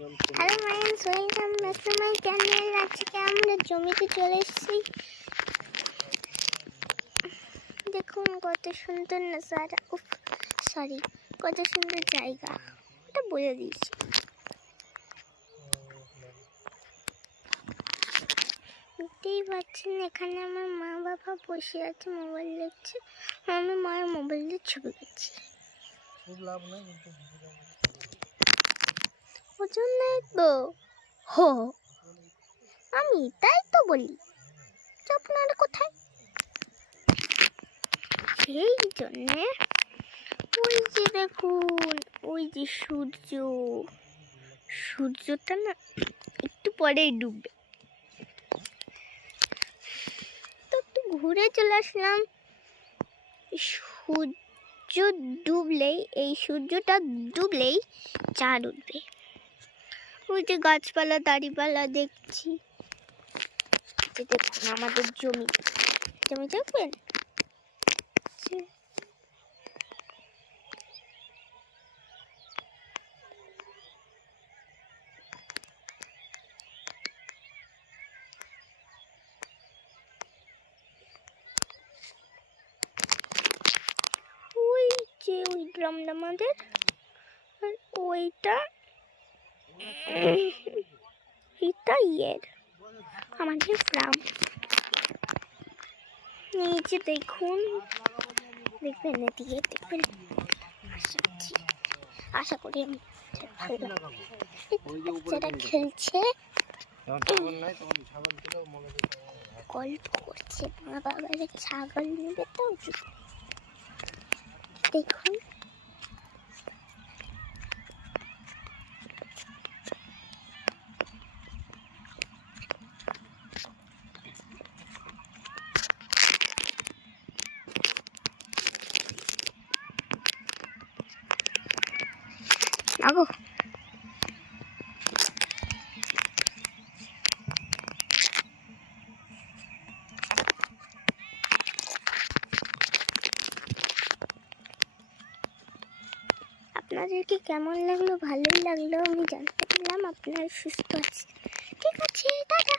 Hello friends, welcome back to my channel. আজকে আমরা জমিতে চলে এসেছি। দেখুন কত সুন্দর নজারা, কত সুন্দর জায়গা, ওটা বলে দিয়েছি। দেখতেই পাচ্ছেন এখানে আমার মা বাবা বসে আছে, মোবাইল দেখছে। আমি মায়ের মোবাইল দিয়ে ছবি করছি। ওজন নাই তো আমি তাই তো বলি, আপনারা কোথায়? সেই জন্যে ওই যে দেখুন, ওই যে সূর্যটা না একটু পরেই ডুববে, তো একটু ঘুরে চলে আসলাম। সূর্যটা ডুবলেই চাঁদ উঠবে। ওই যে গাছপালা দাড়িপালা দেখছি, দেখুন আমাদের জমি দেখবেন। ওই যে ওই গ্রামটা আমাদের, আর ওইটা আমাদের গ্রাম। নিচে দেখুন, দেখবেন এদিকে দেখবেন। আশা করি বাচ্চারা খেলছে, গল্প করছে। মা বাবারে ছাগল নেবে তো, দেখুন। আগো আপনাদেরকে কেমন লাগলো? ভালোই লাগলো, আমি জানতে পারলাম আপনারা সুস্থ আছেন। ঠিক আছে, টাটা।